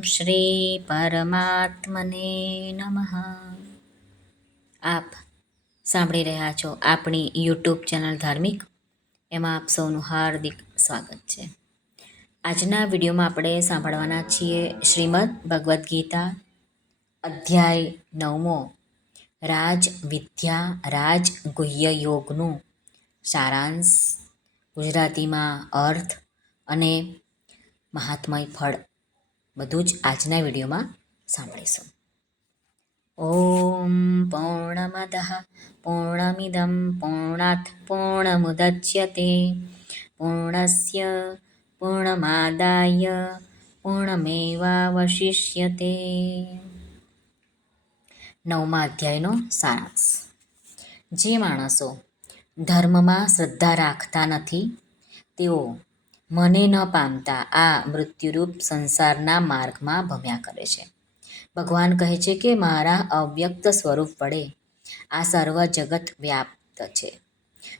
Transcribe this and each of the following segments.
શ્રી પરમાત્મને નમઃ. આપ સાંભળી રહ્યા છો આપણી યુટ્યુબ ચેનલ ધાર્મિક. એમાં આપ સૌનું હાર્દિક સ્વાગત છે. આજના વિડીયોમાં આપણે સાંભળવાના છીએ શ્રીમદ ભગવદ્ ગીતા, અધ્યાય નવમો, રાજ વિદ્યા રાજ ગુહ્ય યોગનું સારાંશ. ગુજરાતીમાં અર્થ અને મહાત્મય ફળ. બધું જ આજના વિડીયોમાં સાંભળીશું. ઓમ પૂર્ણમદ પૂર્ણમિદમ પૂર્ણાત પૂર્ણમુદચ્યતે. પૂર્ણસ્ય પૂર્ણમાદાય પૂર્ણમેવાવશિષ્યતે. નવમા અધ્યાયનો સારાંશ. જે માણસો ધર્મમાં શ્રદ્ધા રાખતા નથી, તેઓ મને ન પામતા આ મૃત્યુરૂપ સંસારના માર્ગમાં ભમ્યા કરે છે. ભગવાન કહે છે કે મારા અવ્યક્ત સ્વરૂપ વડે આ સર્વ જગત વ્યાપ્ત છે.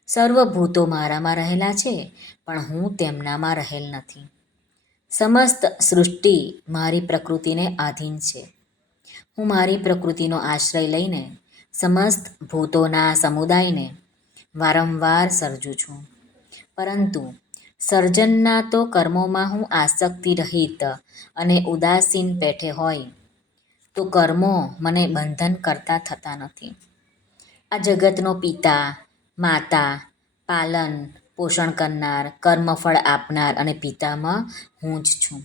સર્વભૂતો મારામાં રહેલા છે, પણ હું તેમનામાં રહેલ નથી. સમસ્ત સૃષ્ટિ મારી પ્રકૃતિને આધીન છે. હું મારી પ્રકૃતિનો આશ્રય લઈને સમસ્ત ભૂતોના સમુદાયને વારંવાર સર્જું છું. પરંતુ સર્જનના તો કર્મોમાં હું આસક્તિ રહિત અને ઉદાસીન પેઠે હોય. તો કર્મો મને બંધન કરતા થતા નથી. આ જગતનો પિતા, માતા, પાલન, પોષણ કરનાર, કર્મફળ આપનાર અને પિતામાં હું જ છું.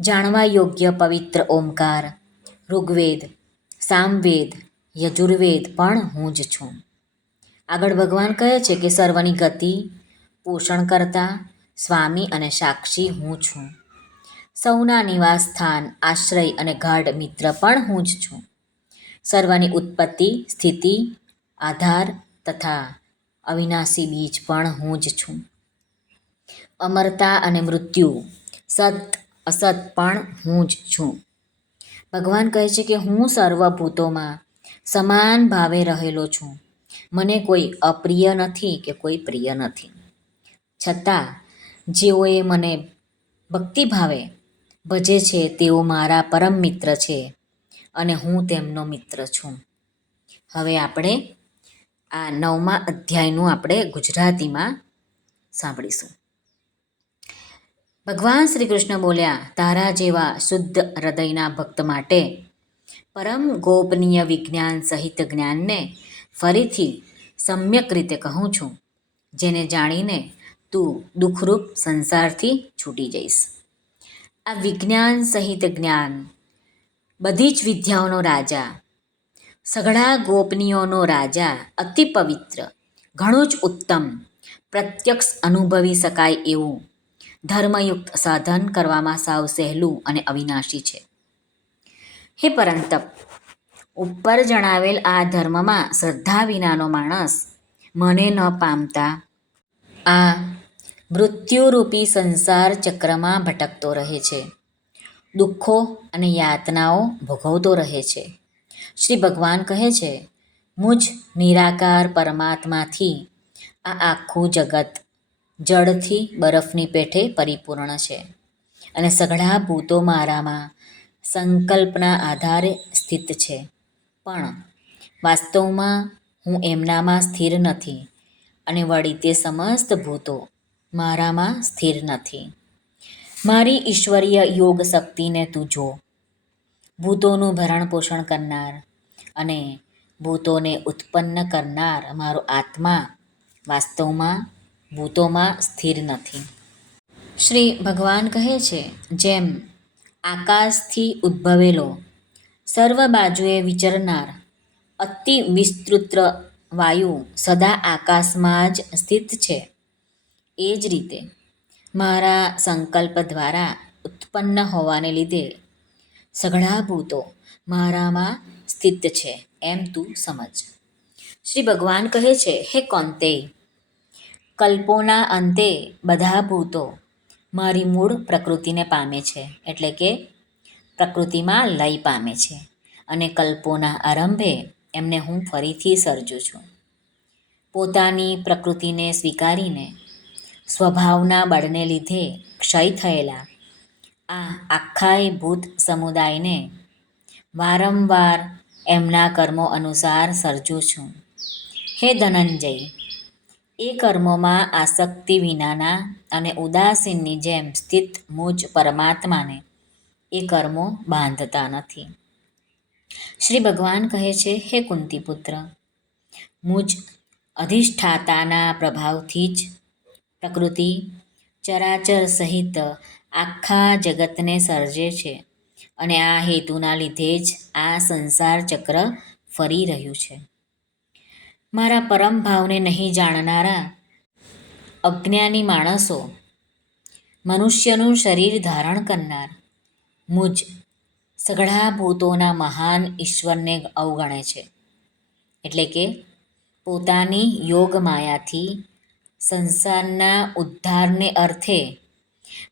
જાણવા યોગ્ય પવિત્ર ઓમકાર, ઋગ્વેદ, સામવેદ, યજુર્વેદ પણ હું જ છું. આગળ ભગવાન કહે છે કે સર્વની ગતિ પોષણ કરતા સ્વામી અને સાક્ષી હું છું. સૌના નિવાસ સ્થાન, આશ્રય અને ગાઢ મિત્ર પણ હું જ છું. સર્વની ઉત્પત્તિ, સ્થિતિ, આધાર તથા અવિનાશી બીજ પણ હું જ છું. અમરતા અને મૃત્યુ, સત, અસત પણ હું જ છું. ભગવાન કહે છે કે હું સર્વભૂતોમાં સમાન ભાવે રહેલો છું. મને કોઈ અપ્રિય નથી કે કોઈ પ્રિય નથી. છતાં, જેઓએ મને ભક્તિભાવે ભજે છે, તેઓ મારા પરમ મિત્ર છે અને હું તેમનો મિત્ર છું. હવે આપણે આ નવમા અધ્યાયનું આપણે ગુજરાતીમાં સાંભળીશું. ભગવાન શ્રી કૃષ્ણ બોલ્યા, તારા જેવા શુદ્ધ હૃદયના ભક્ત માટે પરમ ગોપનીય વિજ્ઞાન સહિત જ્ઞાનને ફરીથી સમ્યક રીતે કહું છું, જેને જાણીને તું દુઃખરૂપ સંસારથી છૂટી જઈશ. આ વિજ્ઞાન સહિત જ્ઞાન, બધી જ વિદ્યાઓનો રાજા, સઘળા ગોપનીયોનો રાજા, અતિ પવિત્ર, ઘણું જ ઉત્તમ, પ્રત્યક્ષ અનુભવી શકાય એવું ધર્મયુક્ત સાધન કરવામાં સાવ સહેલું અને અવિનાશી છે. હે પરંતપ, ઉપર જણાવેલ આ ધર્મમાં શ્રદ્ધા વિનાનો માણસ મને ન પામતા. આ મૃત્યુરૂપી સંસાર ચક્રમાં ભટકતો રહે છે. દુઃખો અને યાતનાઓ ભોગવતો રહે છે. શ્રી ભગવાન કહે છે, મુજ નિરાકાર પરમાત્માથી આ આખું જગત જળથી બરફની પેઠે પરિપૂર્ણ છે અને સઘળા ભૂતો મારામાં સંકલ્પના આધારે સ્થિત છે. પણ વાસ્તવમાં હું એમનામાં સ્થિર નથી અને વળી તે સમસ્ત ભૂતો મારામાં સ્થિર નથી. મારી ઈશ્વરીય યોગ શક્તિને તું જો. ભૂતોનું ભરણ પોષણ કરનાર અને ભૂતોને ઉત્પન્ન કરનાર મારો આત્મા વાસ્તવમાં ભૂતોમાં સ્થિર નથી. શ્રી ભગવાન કહે છે, જેમ આકાશથી ઉદ્ભવેલો સર્વ બાજુએ વિચરનાર અતિ વિસ્તૃત વાયુ સદા આકાશમાં જ સ્થિત છે. એ જ રીતે મારા સંકલ્પ દ્વારા ઉત્પન્ન હોવાને લીધે સઘળા ભૂતો મારામાં સ્થિત છે એમ તું સમજ. શ્રી ભગવાન કહે છે, હે કોંતેય કલ્પોના અંતે બધા ભૂતો મારી મૂળ પ્રકૃતિને પામે છે, એટલે કે પ્રકૃતિમાં લય પામે છે અને કલ્પોના આરંભે એમને હું ફરીથી સર્જું છું. પોતાની પ્રકૃતિને સ્વીકારીને સ્વભાવના બળને લીધે ક્ષય થયેલા. આ આખાય ભૂત સમુદાયને વારંવાર એમના કર્મો અનુસાર સર્જું છું. હે ધનંજય, એ કર્મોમાં આસક્તિ વિનાના અને ઉદાસીનની જેમ સ્થિત મૂજ પરમાત્માને એ કર્મો બાંધતા નથી. શ્રી ભગવાન કહે છે, હે કુંતીપુત્ર, મુજ અધિષ્ઠાતાના પ્રભાવથી જ પ્રકૃતિ ચરાચર સહિત આખા જગતને સર્જે છે અને આ હેતુના લીધે જ આ સંસાર ચક્ર ફરી રહ્યું છે. મારા પરમ ભાવને નહીં જાણનારા અજ્ઞાની માણસો મનુષ્યનું શરીર ધારણ કરનાર મુજ સઘળા ભૂતોના મહાન ઈશ્વરને અવગણે છે. એટલે કે પોતાની યોગ માયાથી સંસારના ઉદ્ધારને અર્થે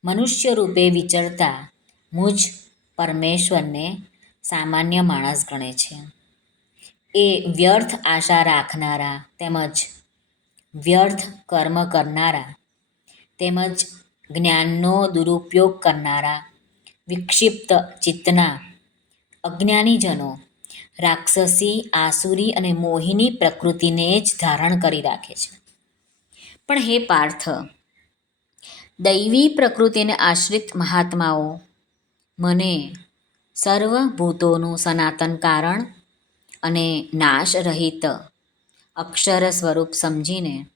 મનુષ્ય રૂપે વિચરતા મુજ પરમેશ્વરને સામાન્ય માણસ ગણે છે. એ વ્યર્થ આશા રાખનારા તેમજ વ્યર્થ કર્મ કરનારા તેમજ જ્ઞાનનો દુરુપયોગ કરનારા વિક્ષિપ્ત ચિત્તના અજ્ઞાનીજનો રાક્ષસી, આસુરી અને મોહિની પ્રકૃતિને જ ધારણ કરી રાખે છે. પણ હે પાર્થ, દૈવી પ્રકૃતિને આશ્રિત મહાત્માઓ, મને સર્વભૂતોનું સનાતન કારણ અને નાશ રહિત અક્ષર સ્વરૂપ સમજીને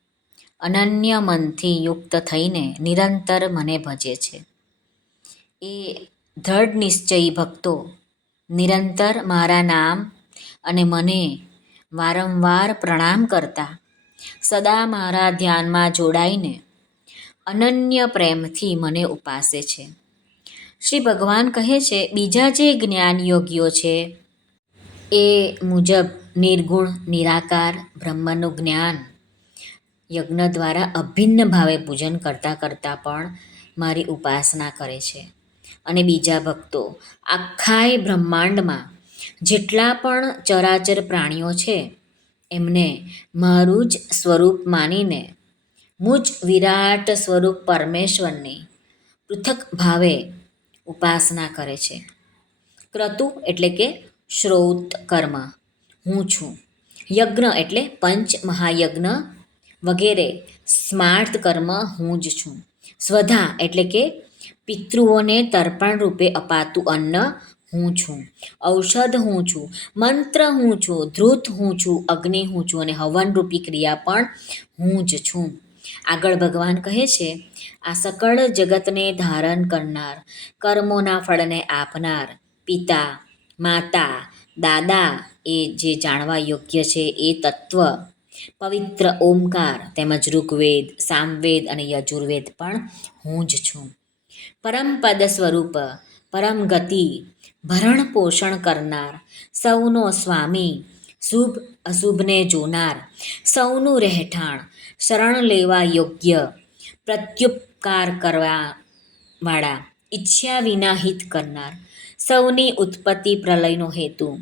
અનન્ય મનથી યુક્ત થઈને નિરંતર મને ભજે છે. એ દ્રઢ નિશ્ચયી ભક્તો નિરંતર મારા નામ અને મને વારંવાર પ્રણામ કરતા સદા મારા ધ્યાનમાં જોડાઈને અનન્ય પ્રેમથી મને ઉપાસે છે. શ્રી ભગવાન કહે છે, બીજા જે જ્ઞાન યોગીઓ છે, એ મુજબ નિર્ગુણ, નિરાકાર, બ્રહ્મનું જ્ઞાન, યજ્ઞ દ્વારા અભિન્ન ભાવે પૂજન કરતાં કરતાં પણ મારી ઉપાસના કરે છે. અને બીજા ભક્તો, આખાય બ્રહ્માંડમાં જેટલા પણ ચરાચર પ્રાણીઓ છે એમને મારું જ સ્વરૂપ માનીને મુજ વિરાટ સ્વરૂપ પરમેશ્વરની પૃથક ભાવે ઉપાસના કરે છે. ક્રતુ એટલે કે શ્રોત કર્મ. હું છું. યજ્ઞ એટલે પંચ મહાયજ્ઞ વગેરે. સ્માર્ત કર્મ હું જ છું. સ્વધા એટલે કે પિતૃઓને તર્પણ રૂપે અપાતું અન્ન હું છું, ઔષધ હું છું, મંત્ર હું છું, ધ્રુત હું છું, અગ્નિ હું છું અને હવન રૂપી ક્રિયા પણ હું જ છું. આગળ ભગવાન કહે છે, આ સકળ જગતને ધારણ કરનાર, કર્મોના ફળને આપનાર પિતા, માતા, દાદા એ જે જાણવા યોગ્ય છે એ તત્વ, પવિત્ર ઓમકાર તેમજ ઋગ્વેદ, સામવેદ અને યજુર્વેદ પણ હું જ છું. પરમપદ સ્વરૂપ, પરમ ગતિ ભરણ પોષણ કરનાર, સૌનો સ્વામી શુભ અશુભને જોનાર, સૌનું રહેઠાણ, શરણ લેવા યોગ્ય, પ્રત્યુપકાર કરવા વાળા ઈચ્છ્યા વિના હિત કરનાર, સૌની ઉત્પત્તિ પ્રલયનો હેતુ,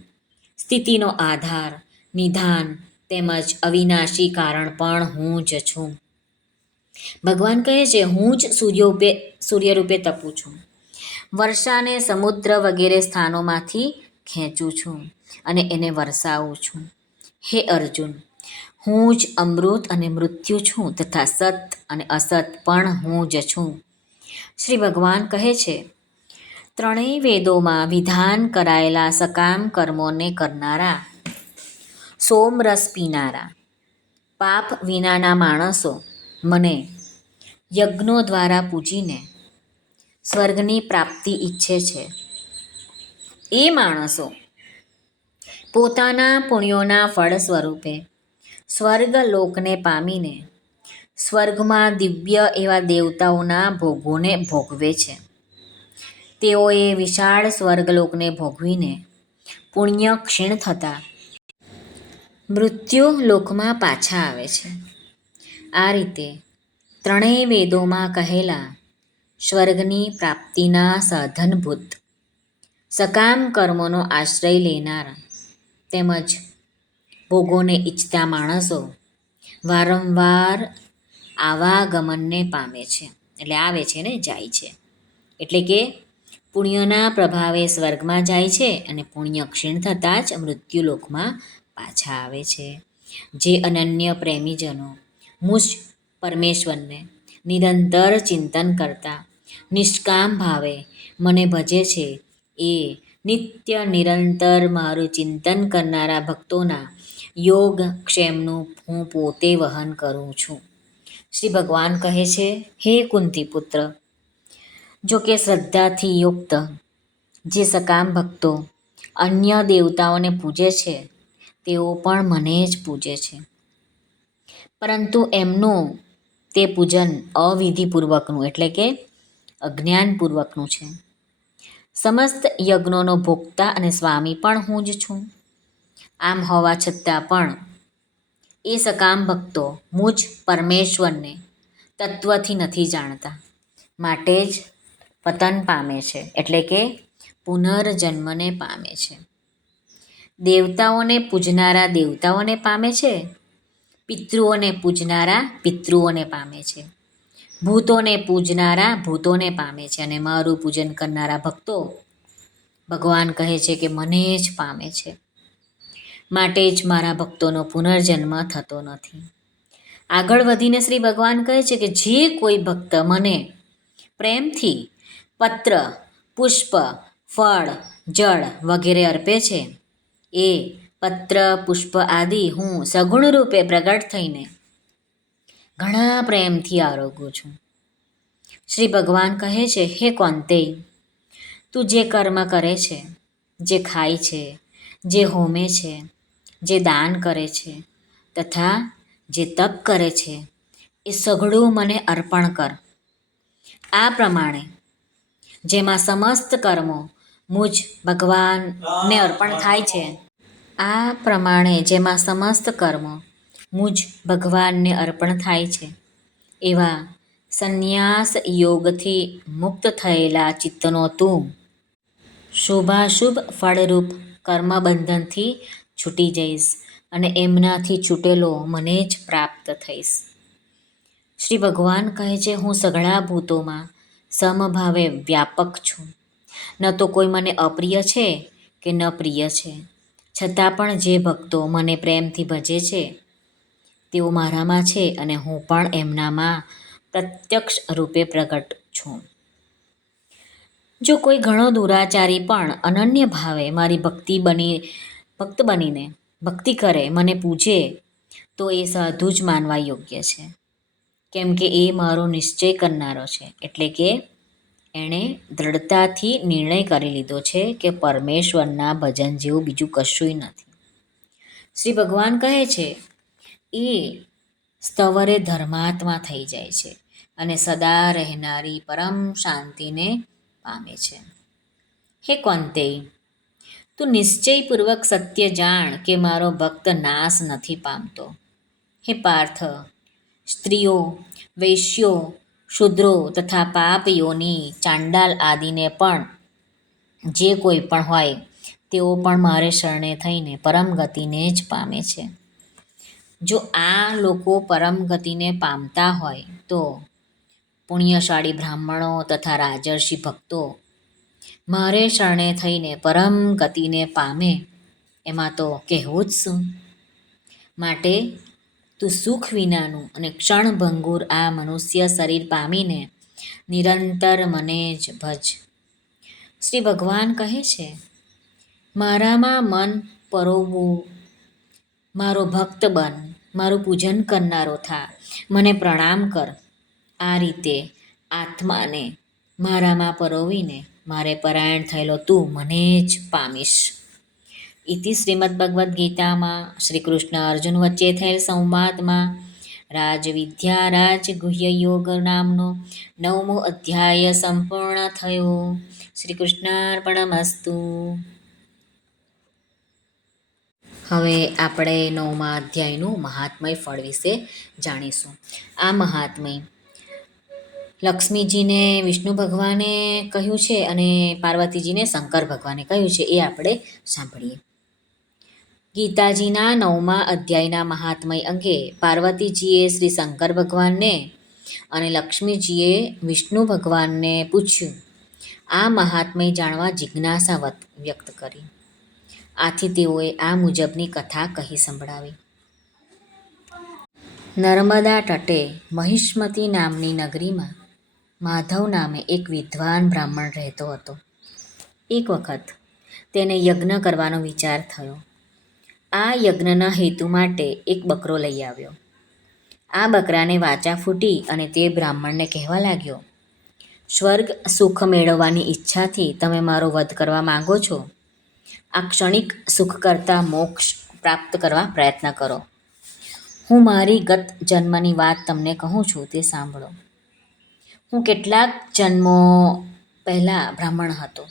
સ્થિતિનો આધાર, નિધાન તેમજ અવિનાશી કારણ પણ હું જ છું. ભગવાન કહે છે, હું જ સૂર્યરૂપે સૂર્યરૂપે તપું છું. વર્ષાને સમુદ્ર વગેરે સ્થાનોમાંથી ખેંચું છું અને એને વરસાવું છું. હે અર્જુન, હું જ અમૃત અને મૃત્યુ છું તથા સત અને અસત પણ હું જ છું. શ્રી ભગવાન કહે છે, ત્રણેય વેદોમાં વિધાન કરાયેલા સકામ કર્મોને કરનારા, સોમરસ પીનારા, પાપ વિનાના માણસો મને યજ્ઞો દ્વારા પૂજીને સ્વર્ગની પ્રાપ્તિ ઈચ્છે છે. એ માણસો પોતાના પુણ્યોના ફળ સ્વરૂપે સ્વર્ગ લોકને પામીને સ્વર્ગમાં દિવ્ય એવા દેવતાઓના ભોગોને ભોગવે છે. તેઓએ વિશાળ સ્વર્ગલોકને ભોગવીને પુણ્ય ક્ષીણ થતાં મૃત્યુ લોકમાં પાછા આવે છે. આ રીતે ત્રણેય વેદોમાં કહેલા સ્વર્ગની પ્રાપ્તિના સાધનભૂત. સકામ કર્મોનો આશ્રય લેનાર તેમજ ભોગોને ઈચ્છતા માણસો વારંવાર આવાગમનને પામે છે, એટલે આવે છે ને, જાય છે. એટલે કે પુણ્યના પ્રભાવે સ્વર્ગમાં જાય છે અને પુણ્ય ક્ષીણ થતાં જ મૃત્યુલોકમાં પાછા આવે છે. જે અનન્ય પ્રેમીજનો મુજ પરમેશ્વરને નિરંતર ચિંતન કરતા નિષ્કામ ભાવે. મને ભજે છે. એ નિત્ય નિરંતર મારું ચિંતન કરનારા ભક્તોના યોગ ક્ષેમનું હું પોતે વહન કરું છું. શ્રી ભગવાન કહે છે, હે કુંતી પુત્ર જો કે શ્રદ્ધાથી યુક્ત, જે સકામ ભક્તો અન્ય દેવતાઓને પૂજે છે, તેઓ પણ મને જ પૂજે છે. પરંતુ એમનું તે પૂજન અવિધિપૂર્વકનું, એટલે કે અજ્ઞાનપૂર્વકનું છે. સમસ્ત યજ્ઞોનો ભોગતા અને સ્વામી પણ હું જ છું. આમ હોવા છતાં પણ એ સકામ ભક્તો મુજ પરમેશ્વરને તત્વથી નથી જાણતા. માટે જ પતન પામે છે, એટલે કે પુનર્જન્મને પામે છે. દેવતાઓને પૂજનારા દેવતાઓને પામે છે, પિતૃઓને પૂજનારા પિતૃઓને પામે છે. ભૂતોને પૂજનારા ભૂતોને પામે છે અને મારું પૂજન કરનારા ભક્તો ભગવાન કહે છે કે મને જ પામે છે. માટે જ મારા ભક્તોનો પુનર્જન્મ થતો નથી. આગળ વધીને શ્રી ભગવાન કહે છે કે જે કોઈ ભક્ત મને પ્રેમથી પત્ર, પુષ્પ, ફળ, જળ વગેરે અર્પે છે, એ પત્ર, પુષ્પ આદિ હું સગુણ રૂપે પ્રગટ થઈને ઘણા પ્રેમથી આરોગું છું. શ્રી ભગવાન કહે છે, હે કોંતે, તું જે કર્મ કરે છે, જે ખાય છે, જે હોમે છે, જે દાન કરે છે, તથા જે તપ કરે છે, એ સઘળું મને અર્પણ કર. આ પ્રમાણે જેમાં સમસ્ત કર્મો મુજ ભગવાનને અર્પણ થાય છે, આ પ્રમાણે જેમાં સમસ્ત કર્મો મુજ ભગવાનને અર્પણ થાય છે. એવા સંન્યાસ યોગથી મુક્ત થયેલા ચિત્તનો તું શુભાશુભ ફળરૂપ કર્મબંધનથી છૂટી જઈશ અને એમનાથી છૂટેલો મને જ પ્રાપ્ત થઈશ. શ્રી ભગવાન કહે છે, હું સઘળા ભૂતોમાં સમભાવે વ્યાપક છું. ન તો કોઈ મને અપ્રિય છે કે ન પ્રિય છે. છતાં પણ જે ભક્તો મને પ્રેમથી ભજે છે તેઓ મારામાં છે અને હું પણ એમનામાં પ્રત્યક્ષ રૂપે પ્રગટ છું. જો કોઈ ઘણો દુરાચારી પણ અનન્ય ભાવે મારી ભક્તિ બની, ભક્ત બનીને ભક્તિ કરે, મને પૂજે, તો એ સાધુ જ માનવા યોગ્ય છે. કેમ કે એ મારો નિશ્ચય કરનારો છે, એટલે કે એણે દૃઢતાથી નિર્ણય કરી લીધો છે કે પરમેશ્વરના ભજન જેવું બીજું કશુંય નથી. શ્રી ભગવાન કહે છે એ સ્તવરે ધર્માત્મા થઈ જાય છે અને સદા રહેનારી પરમ શાંતિને પામે છે. હે કોંતેય તું નિશ્ચયપૂર્વક સત્ય જાણ કે મારો ભક્ત નાશ નથી પામતો. હે પાર્થ, સ્ત્રીઓ, વૈશ્યો, શુદ્રો તથા પાપયોની ચાંડાલ આદિને પણ જે કોઈ પણ હોય, તેઓ પણ મારે શરણે થઈને પરમ ગતિને જ પામે છે. જો આ લોકો પરમ ગતિને પામતા હોય તો પુણ્યશાળી બ્રાહ્મણો તથા રાજર્ષિ ભક્તો મારે શરણે થઈને પરમ ગતિને પામે, એમાં તો કહેવું જ શું? માટે તું સુખ વિનાનું અને ક્ષણભંગુર આ મનુષ્ય શરીર પામીને નિરંતર મને જ ભજ. શ્રી ભગવાન કહે છે, મારામાં મન પરોવવું મારો ભક્ત બન. મારું પૂજન કરનારો થા. મને પ્રણામ કર. આ રીતે આત્માને મારામાં પરોવીને મારે પરાયણ થયેલો તું મને જ પામીશ. ઇતિ શ્રીમદ ભગવદ્ ગીતામાં શ્રી કૃષ્ણ અર્જુન વચ્ચે થયેલ સંવાદમાં રાજવિદ્યા રાજગુહ્ય યોગ નામનો નવમો અધ્યાય સંપૂર્ણ થયો. શ્રી કૃષ્ણાર્પણમસ્તુ. હવે આપણે નવમા અધ્યાયનું મહાત્મય ફળ વિશે જાણીશું. આ મહાત્મય લક્ષ્મીજીને, વિષ્ણુ ભગવાને કહ્યું છે અને પાર્વતીજીને શંકર ભગવાને કહ્યું છે. એ આપણે સાંભળીએ. ગીતાજીના નવમા અધ્યાયના મહાત્મય અંગે પાર્વતીજીએ શ્રી શંકર ભગવાનને અને લક્ષ્મીજીએ વિષ્ણુ ભગવાનને પૂછ્યું. આ મહાત્મય જાણવા જિજ્ઞાસા વ્યક્ત કરી. આથી તેઓએ આ મુજબની કથા કહી સંભળાવી. નર્મદા તટે મહિષ્મતી નામની નગરીમાં માધવ નામે એક વિદ્વાન બ્રાહ્મણ રહેતો હતો. એક વખત તેને યજ્ઞ કરવાનો વિચાર થયો. આ યજ્ઞના હેતુ માટે એક બકરો લઈ આવ્યો. આ બકરાને વાચા ફૂટી અને તે બ્રાહ્મણને કહેવા લાગ્યો, સ્વર્ગ સુખ મેળવવાની ઈચ્છાથી તમે મારો વધ કરવા માંગો છો? આ ક્ષણિક સુખ કરતાં મોક્ષ પ્રાપ્ત કરવા પ્રયત્ન કરો. હું મારી ગત જન્મની વાત તમને કહું છું તે સાંભળો. હું કેટલાક જન્મો પહેલાં બ્રાહ્મણ હતો.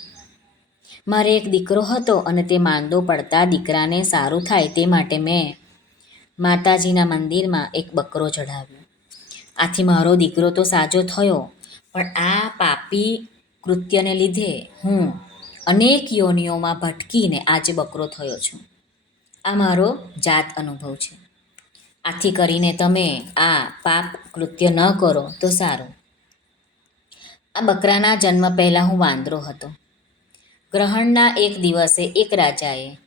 મારે એક દીકરો હતો અને તે માંદો પડતા દીકરાને સારું થાય તે માટે મેં માતાજીના મંદિરમાં એક બકરો ચઢાવ્યો. આથી મારો દીકરો તો સાજો થયો, પણ આ પાપી કૃત્યને લીધે હું અનેક યોનિઓમાં ભટકીને આજે બકરો થયો છું. આ મારો જાત અનુભવ છે. આથી કરીને તમે આ પાપ કૃત્ય ન કરો તો સારું. આ બકરાના જન્મ પહેલાં હું વાંદરો હતો. ગ્રહણના એક દિવસે એક રાજાએ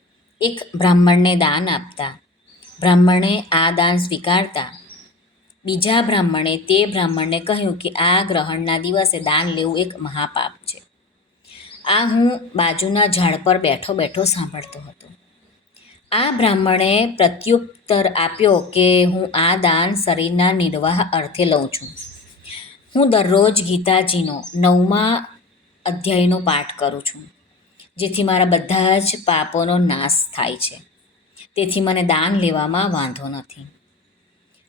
એક બ્રાહ્મણને દાન આપતા, બ્રાહ્મણે આ દાન સ્વીકારતા, બીજા બ્રાહ્મણે તે બ્રાહ્મણને કહ્યું કે આ ગ્રહણના દિવસે દાન લેવું એક મહાપાપ છે. આ હું બાજુના ઝાડ પર બેઠો બેઠો સાંભળતો હતો. આ બ્રાહ્મણે પ્રત્યુત્તર આપ્યો કે હું આ દાન શરીરના નિર્વાહ અર્થે લઉં છું. હું દરરોજ ગીતાજીનો નવમા અધ્યાયનો પાઠ કરું છું, જેથી મારા બધા જ પાપોનો નાશ થાય છે. તેથી મને દાન લેવામાં વાંધો નથી.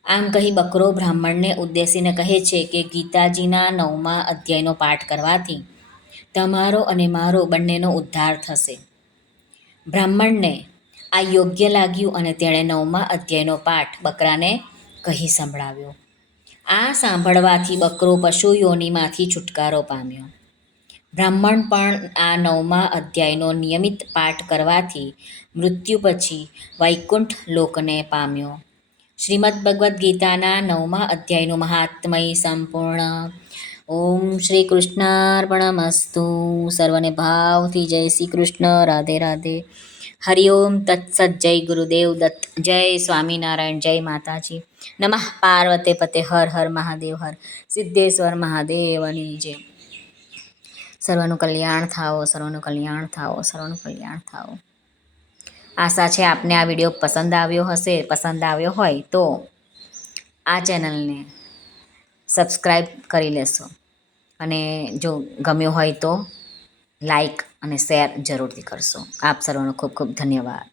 આમ કહી બકરો બ્રાહ્મણને ઉદ્દેશીને કહે છે કે ગીતાજીના નવમા અધ્યાયનો પાઠ કરવાથી તમારો અને મારો બંનેનો ઉદ્ધાર થશે. બ્રાહ્મણને આ યોગ્ય લાગ્યું અને તેણે નવમા અધ્યાયનો પાઠ બકરાને કહી સંભળાવ્યો. આ સાંભળવાથી બકરો પશુ યોનિમાંથી છુટકારો પામ્યો. બ્રાહ્મણ પણ આ નવમા અધ્યાયનો નિયમિત પાઠ કરવાથી મૃત્યુ પછી વૈકુંઠ લોકને પામ્યો. શ્રીમદ ભગવદ્ ગીતાના નવમા અધ્યાયનું મહાત્મય સંપૂર્ણ ઓમ શ્રી કૃષ્ણાર્પણમસ્તુ. સર્વને ભાવથી જય શ્રી કૃષ્ણ. રાધે રાધે. હરિઓમ તત્સત જય ગુરુદેવ દત્ત. જય સ્વામિનારાયણ. જય માતાજી. નમઃ. પાર્વતે પતે. હર હર મહાદેવ. હર સિદ્ધેશ્વર મહાદેવની જય. સર્વનું કલ્યાણ થાઓ, સર્વનું કલ્યાણ થાઓ, સર્વનું કલ્યાણ થાઓ. આશા છે આપને આ વીડિયો પસંદ આવ્યો હશે. પસંદ આવ્યો હોય તો આ ચેનલને સબસ્ક્રાઈબ કરી લેશો. અને જો ગમ્યું હોય તો લાઈક અને શેર જરૂરથી કરશો. આપ સર્વનો ખૂબ ખૂબ ધન્યવાદ.